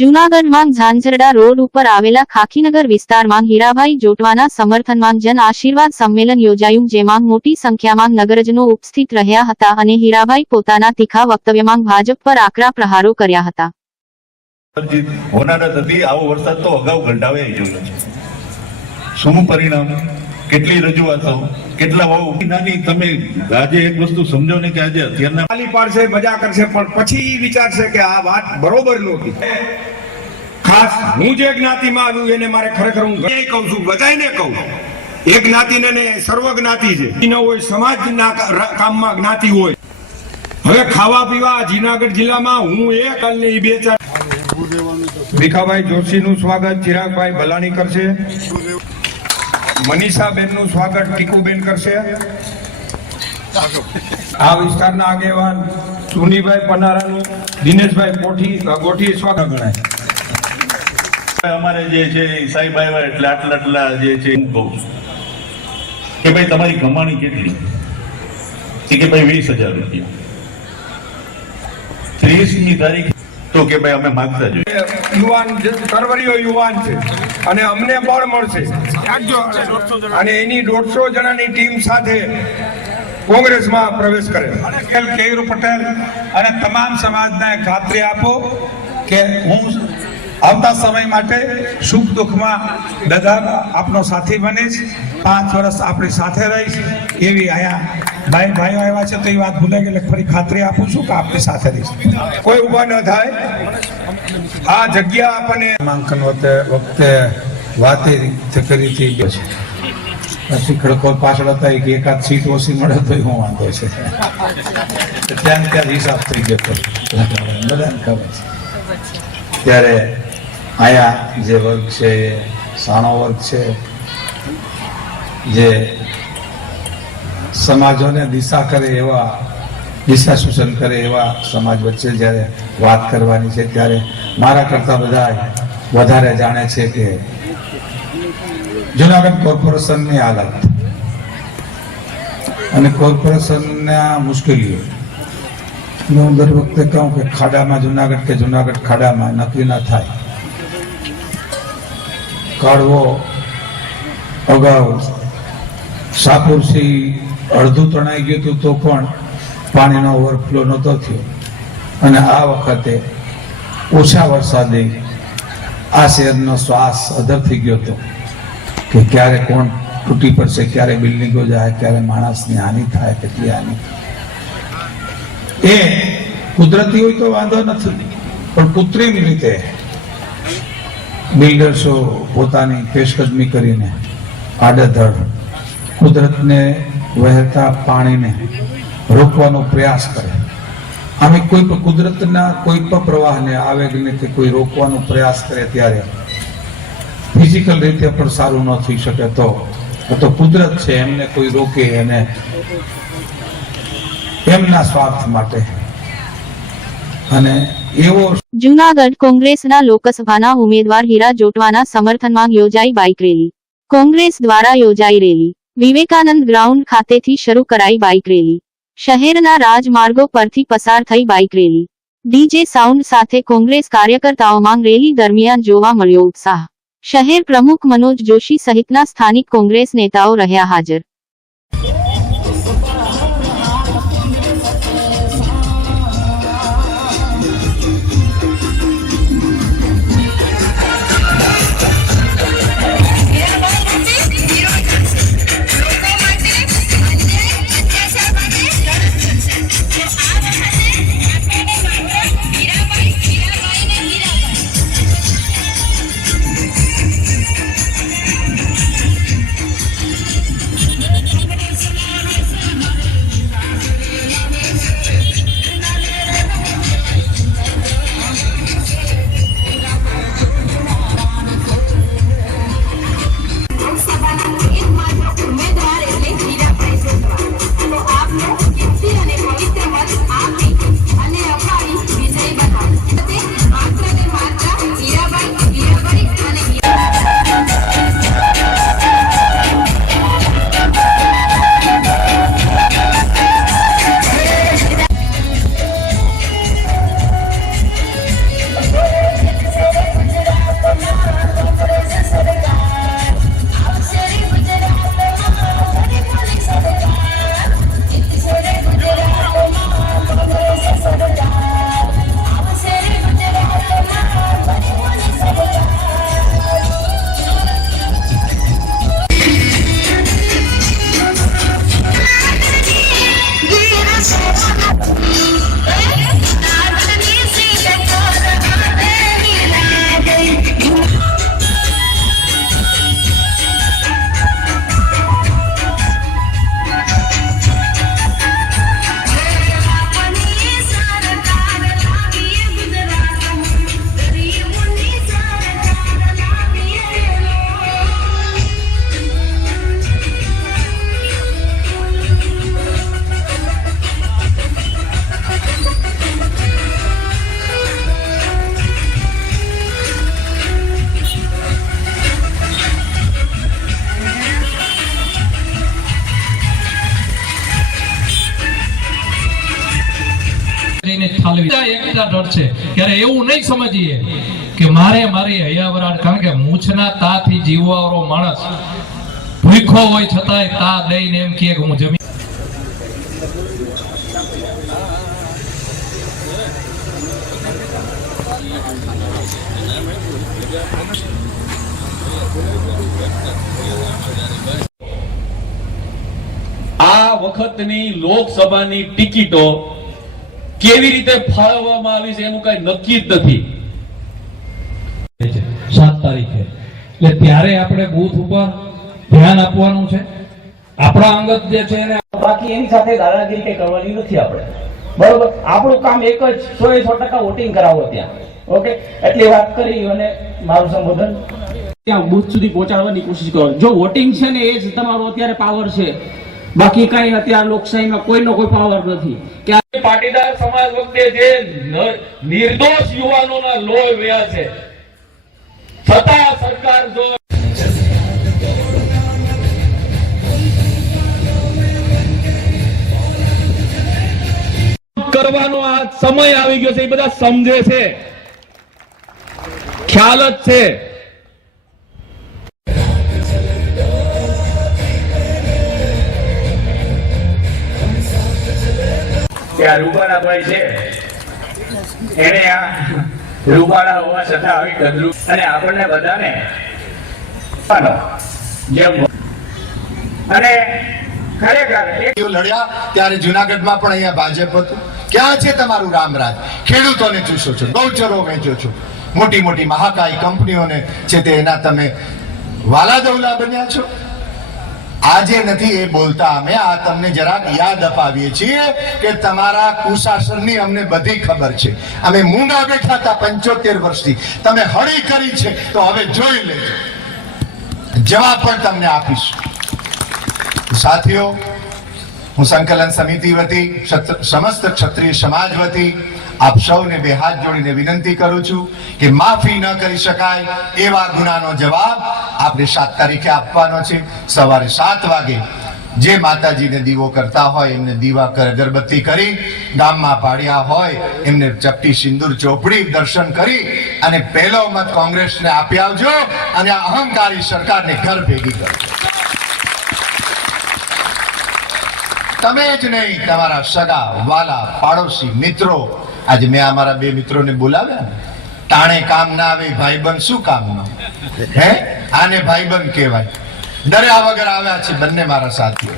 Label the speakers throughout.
Speaker 1: જૂનાગઢમાં ઝાંઝરડા રોડ ઉપર આવેલા ખાખીનગર વિસ્તારમાં હીરાભાઈ જોટવાના સમર્થનમાં જન આશીર્વાદ સંમેલન યોજાયું જેમાં મોટી સંખ્યામાં નગરજનો ઉપસ્થિત રહ્યા હતા અને હીરાભાઈ પોતાના તીખા વક્તવ્યમાં ભાજપ પર આકરા પ્રહારો કર્યા હતા.
Speaker 2: જે હોનારત હતી આવો વરસાદ તો અગાઉ ઘંટાવે જોયો શું પરિણામ? કેટલી રજૂઆતો? કેટલા વાવ? નાની તમે આજે એક વસ્તુ સમજો ને કે આજે અત્યારના
Speaker 3: ખાલી પાડશે મજા કરશે પણ પછી વિચારશે કે આ વાત બરોબર નહોતી. ખાસ હું જે જ્ઞાતિમાં આવ્યું એને મારે ખરેખર હું કહું છું, બધાયને કહું. એક જ્ઞાતિને ને સર્વ જ્ઞાતિ છે. ન હોય, સમાજના કામમાં જ્ઞાતિ હોય. હવે ખાવા પીવા જુનાગઢ જિલ્લામાં હું એક અને બે ચાર ભીખાભાઈ જોશીનું સ્વાગત, ચિરાગભાઈ ભલાણી કરશે. મનીષાબેનનું સ્વાગત, ટીકુબેન કરશે. આ વિસ્તારના આગેવાન સુનીભાઈ પનારાનું, દિનેશભાઈ કોઠી ગોઠી સ્વાગત ગણાય.
Speaker 2: અમારે જે છે ઈસાઈ ભાઈ એટલે આટલા આટલા જે છે હું કહું છું. કે ભાઈ તમારી કમાણી કેટલી? કે ભાઈ વીસ હજાર રૂપિયા. ત્રીસમી તારીખ તો કે ભાઈ અમે માગતા જોઈએ
Speaker 3: યુવાન જે તરવરીયો યુવાન છે અને અમને બળ મળશે. અને એની દોઢસો જણાની ટીમ સાથે કોંગ્રેસમાં પ્રવેશ કરે
Speaker 4: કેયુર પટેલ અને તમામ સમાજને ખાતરી આપો કે હું આવતા સમય માટે સુખ દુઃખમાં બધા આપનો સાથી બનીશ પાંચ વર્ષ આપણી સાથે રહીશ એવી અહીંયા ભાઈ ભાઈઓ આવ્યા છે, તો એ વાત ભૂલાઈ ગઈ ફરી ખાતરી આપું છું કે આપણી સાથે રહીશ
Speaker 3: કોઈ ઊભા ન થાય. આ જગ્યા આપણને
Speaker 4: નામાંકન વખતે વાતે કરી હતી. પછી ખડકોલ પાછળ હતા, એક એકાદ સીટ ઓછી મળે તો હું વાંધો છે. ત્યાં ત્યાં હિસાબ થઈ ગયો બધાને ખબર છે. ત્યારે આયા જે વર્ગ છે, સાણો વર્ગ છે, જે સમાજોને દિશા કરે એવા, દિશા સૂચન કરે એવા સમાજ વચ્ચે જ્યારે વાત કરવાની છે, ત્યારે મારા કરતા બધા વધારે જાણે છે કે જુનાગઢ કોર્પોરેશનની હાલત અને કોર્પોરેશનના મુશ્કેલીઓ. હું દર વખતે કહું કે ખાડામાં જુનાગઢ કે જુનાગઢ ખાડામાં નક્કી ના થાય. કડવો અગાઉ સાપુરથી અડધું તણાઈ ગયું હતું તો પણ પાણીનો ઓવરફ્લો નહોતો થયો. અને આ વખતે ઓછા વરસાદે આ શહેરનો શ્વાસ અધર થઈ ગયો હતો કે ક્યારે કોણ તૂટી પડશે, ક્યારે બિલ્ડિંગો જાય, ક્યારે માણસની હાનિ થાય, કેટલી હાનિ એ કુદરતી હોય તો વાંધો નથી, પણ કૃત્રિમ રીતે બિલ્ડર્સો પોતાની પેશકદમી કરીને આડેધડ કુદરતને વહેતા પાણીને રોકવાનો પ્રયાસ કરે. અમે કોઈ પણ કુદરતના કોઈ પણ પ્રવાહને આવેગને કે કોઈ રોકવાનો પ્રયાસ કરે ત્યારે ફિઝિકલ રીતે પણ સારું ન થઈ શકે તો તો કુદરત છે, એમને કોઈ રોકે અને એમના સ્વાર્થ માટે. અને એવો
Speaker 1: જૂનાગઢ કોંગ્રેસના લોકસભાના ઉમેદવાર હીરા જોટવાના સમર્થનમાં યોજાઈ બાઇક રેલી. કોંગ્રેસ દ્વારા યોજાઈ રેલી. વિવેકાનંદ ગ્રાઉન્ડ ખાતેથી શરૂ કરાઈ બાઇક રેલી. શહેરના રાજમાર્ગો પરથી પસાર થઈ બાઇક રેલી. ડીજે સાઉન્ડ સાથે કોંગ્રેસ કાર્યકર્તાઓમાં રેલી દરમિયાન જોવા મળ્યો ઉત્સાહ. શહેર પ્રમુખ મનોજ જોશી સહિતના સ્થાનિક કોંગ્રેસ નેતાઓ રહ્યા હાજર.
Speaker 5: ડરશે ત્યારે એવું નહીં સમજીએ કે મારે મારી હૈયાવરાળ, કારણ કે મૂછના તાથી જીવવાળો માણસ ભૂખો હોય છતાંય તા દઈને એમ કે હું જમી
Speaker 6: આ વખતની લોકસભાની ટિકિટો કેવી રીતે ફાળવવામાં આવી છે એનું કઈ નક્કી જ નથી.
Speaker 5: સાત તારીખે. એટલે ત્યારે આપણે બૂથ ઉપર ધ્યાન આપવાનું છે. આપણા અંગત જે છે એને
Speaker 7: બાકી એની સાથે દાદાગીરી કઈ કરવાની નથી આપણે. બરોબર? આપણું કામ એક જ સો એ સો ટકા વોટિંગ કરાવો ત્યાં. ઓકે? એટલી વાત કરી અને મારું સંબોધન.
Speaker 8: ત્યાં બુથ સુધી પહોંચાડવાની કોશિશ કરો. જો વોટિંગ છે ને એ જ તમારો અત્યારે પાવર છે. બાકી કઈ અત્યારે લોકશાહીમાં કોઈનો કોઈ પાવર નથી. કે
Speaker 6: પાટીદાર સમાજ વખતે જે નિર્દોષ યુવાનોના લોહી વ્યા છે, છતાં સરકાર જો કરવાનો આ સમય આવી ગયો છે, એ બધા સમજે છે. ખ્યાલ જ છે.
Speaker 9: ત્યાં રૂપાલાભાઈ છે. એને આ રૂપાળા હોવા છતાં આવી ગદરું અને આપણને બધાને જેમ અને
Speaker 10: પણ અહીંયા ભાજપ ક્યાં છે તમારું રામરાજ? ખેડૂતોને ચૂસો છો ગૌચરો વેચો છો. મોટી મોટી મહાકાય કંપનીઓને છે તે એના તમે વાલા દવલા બન્યા છો. આજે નથી એ બોલતા અમે. આ તમને જરાક યાદ અપાવીએ છીએ કે તમારા કુશાસનની અમને બધી ખબર છે. અમે મૂંગા બેઠા હતા પંચોતેર વર્ષથી. તમે હળી કરી છે. તો હવે જોઈ લેજો. જવાબ પણ તમને આપીશ. સાથીઓ, હું સંકલન સમિતિ વતી સમસ્ત ક્ષત્રિય સમાજ વતી આપ સૌને બે હાથ જોડીને વિનંતી કરું છું કે માફી ન કરી શકાય એવા ગુનાનો જવાબ આપણે સાત તારીખે આપવાનો છે. સવારે સાત વાગે જે માતાજીને દીવો કરતા હોય, એમને દીવા કર, અગરબત્તી કરી, ગામમાં પાડ્યા હોય, એમને ચપટી સિંદૂર ચોપડી દર્શન કરી અને પહેલો મત કોંગ્રેસને આપી આવજો અને આ અહંકારી સરકારને ઘર ભેગી કરજો. તમે જ નહીં, તમારા સગા, વાલા, પાડોશી, મિત્રો આજે મેં અમારા બે મિત્રોને બોલાવ્યા તાણે કામ ના આવે, ભાઈબંધ શું કામનો? હે? આને ભાઈબંધ કહેવાય. ડર્યા વગર આવ્યા છે બંને મારા સાથીઓ.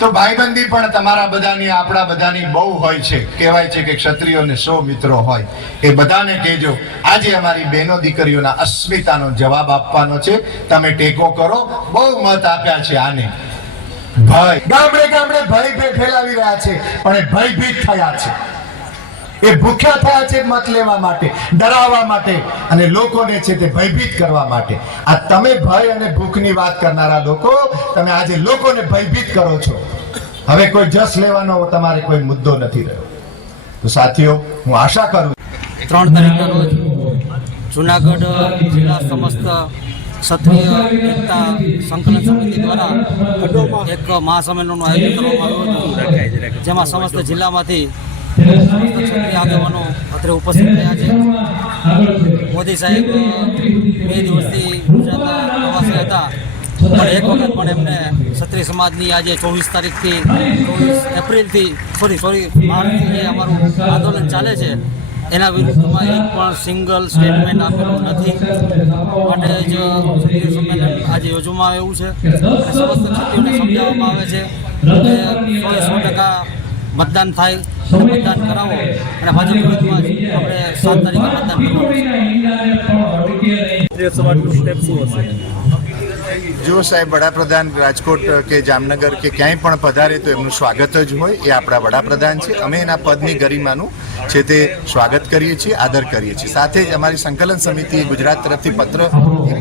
Speaker 10: તો ભાઈબંધી પણ તમારા બધાની, આપણા બધાની બહુ હોય છે. કહેવાય છે કે ક્ષત્રિયોને સો મિત્રો હોય. એ બધાને કહેજો, આજે અમારી બહેનો દીકરીઓના અસ્મિતાનો જવાબ આપવાનો છે. તમે ટેકો કરો. બહુ મત આપ્યા છે આને. ભય. ગામડે ગામડે ભય ભય ફેલાવી રહ્યા છે પણ એ ભયભીત થયા છે. એ ભૂખ્યા થયા છે મત લેવા માટે ડરાવવા માટે અને લોકોને છે તે ભયભીત કરવા માટે. આ તમે ભય અને ભૂખની વાત કરનારા લોકો તમે આજે લોકોને ભયભીત કરો છો. હવે કોઈ જસ લેવાનો તમારે કોઈ મુદ્દો નથી રહ્યો. તો સાથીઓ હું આશા કરું
Speaker 11: ત્રણ તારીખના રોજ જુનાગઢ જિલ્લા સમસ્ત ક્ષત્રિય એકતા સંકલન સમિતિ દ્વારા એક મહાસંમેલનનું આયોજન કરવામાં આવ્યું હતું. જેમાં સમસ્ત જિલ્લામાંથી ક્ષત્રિય આગેવાનો અત્રે ઉપસ્થિત થયા છે. મોદી સાહેબ બે દિવસથી ગુજરાતના પ્રવાસી હતા. પણ એક વખત પણ એમને ક્ષત્રિય સમાજની આજે ચોવીસ તારીખથી, ચોવીસ એપ્રિલથી, સોરી સોરી માર્ચથી જે અમારું આંદોલન ચાલે છે. એના વિરુદ્ધમાં એક પણ સિંગલ સ્ટેટમેન્ટ આપેલું નથી. માટે જ સંમેલન આજે યોજવામાં આવ્યું છે. સમસ્ત ક્ષત્રિયોને સમજાવવામાં આવે છે કે સો ટકા મતદાન થાય મતદાન કરાવો. અને ભાજપ વિરુદ્ધમાં આપણે સાત તારીખે મતદાન કરવાનું
Speaker 10: જો સાહેબ, વડાપ્રધાન રાજકોટ કે જામનગર કે ક્યાંય પણ પધારે તો એમનું સ્વાગત જ હોય. એ આપણા વડાપ્રધાન છે. અમે એના પદની ગરિમાનું છે તે સ્વાગત કરીએ છીએ, આદર કરીએ છીએ. સાથે જ અમારી સંકલન સમિતિએ ગુજરાત તરફથી પત્ર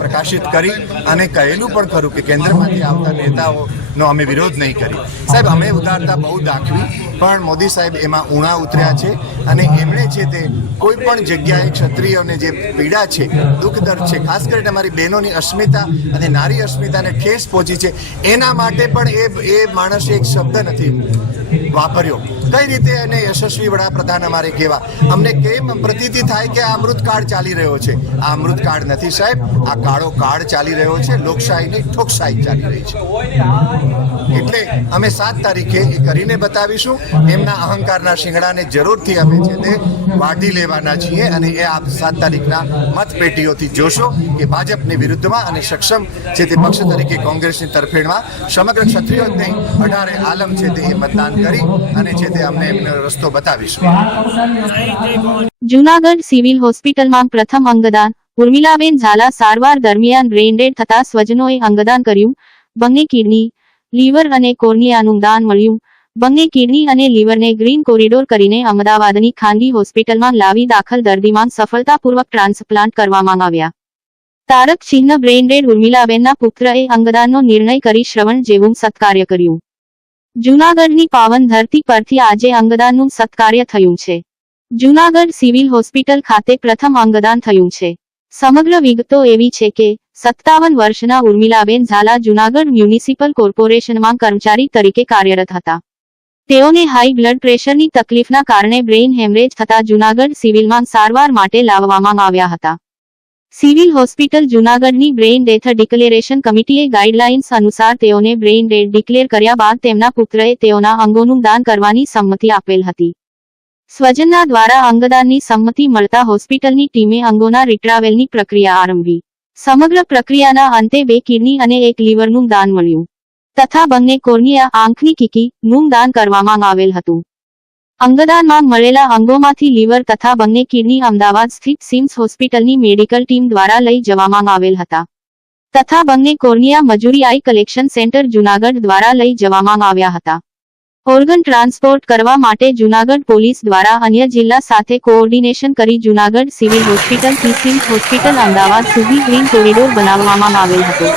Speaker 10: પ્રકાશિત કરી અને કહેલું પણ ખરું કે કેન્દ્રમાંથી આવતા નેતાઓનો અમે વિરોધ નહીં કરી. સાહેબ, અમે ઉદારતા બહુ દાખવી, પણ મોદી સાહેબ એમાં ઉણા ઉતર્યા છે અને એમણે છે તે કોઈ પણ જગ્યાએ ક્ષત્રિયોને જે પીડા છે, દુઃખ દર્દ છે, ખાસ કરીને અમારી બહેનોની અસ્મિતા અને નારી અસ્મિતાને ઠેસ પહોંચી છે, એના માટે પણ એ એ માણસે એક શબ્દ નથી વાપર્યો. કઈ રીતે એને યશસ્વી વડાપ્રધાન અમારે કહેવા? અમને કેમ પ્રતીતિ થાય કે આ અમૃતકાળ ચાલી રહ્યો છે? આ અમૃતકાળ નથી સાહેબ, આ કાળો કાળ ચાલી રહ્યો છે, લોકશાહીની ઠોકશાહી ચાલી રહી છે. એટલે અમે સાત તારીખે એ કરીને બતાવીશું, એમના અહંકારના શિંગડાને જરૂરથી અમે છે તે વાઢી લેવાના છીએ અને એ આપ સાત તારીખના મતપેટીઓથી જોશો કે ભાજપની વિરુદ્ધમાં અને સક્ષમ છે તે પક્ષ તરીકે કોંગ્રેસની તરફેણમાં સમગ્ર ક્ષત્રિયો નહીં અઢારે આલમ છે તે મતદાન કરી અને છે તે એમનો રસ્તો બતાવીશું.
Speaker 1: જુનાગઢ સિવિલ હોસ્પિટલમાં પ્રથમ અંગદાન, ઉર્મિલાબેન ઝાલા સારવાર દરમિયાન બ્રેઇનડેડ થતા સ્વજનોએ અંગદાન કર્યું. બંને કિડની, લીવર અને કોર્નિયાનું દાન મળ્યું. બંને કિડની અને લીવરને ગ્રીન કોરિડોર કરીને અમદાવાદની ખાનગી હોસ્પિટલમાં લાવી દાખલ દર્દીમાં સફળતાપૂર્વક ટ્રાન્સપ્લાન્ટ કરવામાં આવ્યા. તારક ચિહ્ન બ્રેઇનડેડ ઉર્મિલાબેનના પુત્રએ અંગદાનનો નિર્ણય કરી શ્રવણ જેવું સત્કાર્ય કર્યું. જૂનાગઢની પાવન ધરતી પરથી આજે અંગદાનનું સત્કાર્ય થયું છે. જૂનાગઢ સિવિલ હોસ્પિટલ ખાતે પ્રથમ અંગદાન થયું છે. સમગ્ર વિગતો એવી છે કે, સત્તાવન વર્ષના ઉર્મિલાબેન ઝાલા જૂનાગઢ મ્યુનિસિપલ કોર્પોરેશનમાં કર્મચારી તરીકે કાર્યરત હતા. તેઓને હાઈ બ્લડ પ્રેશરની તકલીફના કારણે બ્રેઇન હેમરેજ થતા જૂનાગઢ સિવિલમાં સારવાર માટે લાવવામાં આવ્યા હતા. સિવિલ હોસ્પિટલ જૂનાગઢની બ્રેઇન ડેથ ડિક્લેરેશન કમિટીએ ગાઈડલાઇન્સ અનુસાર તેઓને બ્રેઇન ડેડ ડિક્લેર કર્યા બાદ તેમના પુત્રએ તેઓના અંગોનું દાન કરવાની સંમતિ આપેલ હતી. સ્વજનના દ્વારા અંગદાનની સંમતિ મળતા હોસ્પિટલની ટીમે અંગોના રિટ્રાવેલની પ્રક્રિયા આરંભી. સમગ્ર પ્રક્રિયાના અંતે બે કિડની અને એક લીવરનું દાન મળ્યું. તથા બંને કોર્નિયા, આંખની કીકી નું દાન કરવામાં આવેલ હતું. અંગદાનમાં મળેલા અંગોમાંથી લીવર તથા બંને કિડની અમદાવાદ સ્થિત સિમ્સ હોસ્પિટલની મેડિકલ ટીમ દ્વારા લઈ જવામાં આવેલ હતા. તથા બંને કોર્નિયા મજૂરી આઈ કલેક્શન સેન્ટર જૂનાગઢ દ્વારા લઈ જવામાં આવ્યા હતા. ઓર્ગન ટ્રાન્સપોર્ટ કરવા માટે જૂનાગઢ પોલીસ દ્વારા અન્ય જિલ્લા સાથે કોઓર્ડિનેશન કરી જૂનાગઢ સિવિલ હોસ્પિટલથી સિમ્સ હોસ્પિટલ અમદાવાદ સુધી ગ્રીન કોરિડોર બનાવવામાં આવેલ હતો.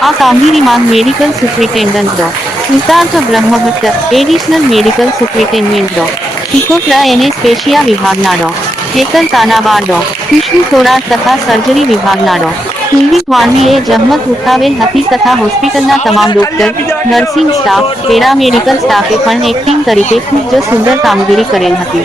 Speaker 1: આ કામગીરીમાં medical superintendent Dr. Sutarth Brahmbhatt additional medical superintendent Dr. Tikotara એને સ્પેશિયા વિભાગના ડો. હેતલ તાનાબાર ડો. ખુશ્બુ થોરાટ તથા સર્જરી વિભાગના ડો. કુલદીપ વાણવીએ જહમત ઉઠાવેલ હતી તથા હોસ્પિટલના તમામ ડોક્ટર, નર્સિંગ સ્ટાફ, પેરામેડિકલ સ્ટાફે પણ એક્ટિંગ તરીકે ખૂબ જ સુંદર કામગીરી કરેલ હતી.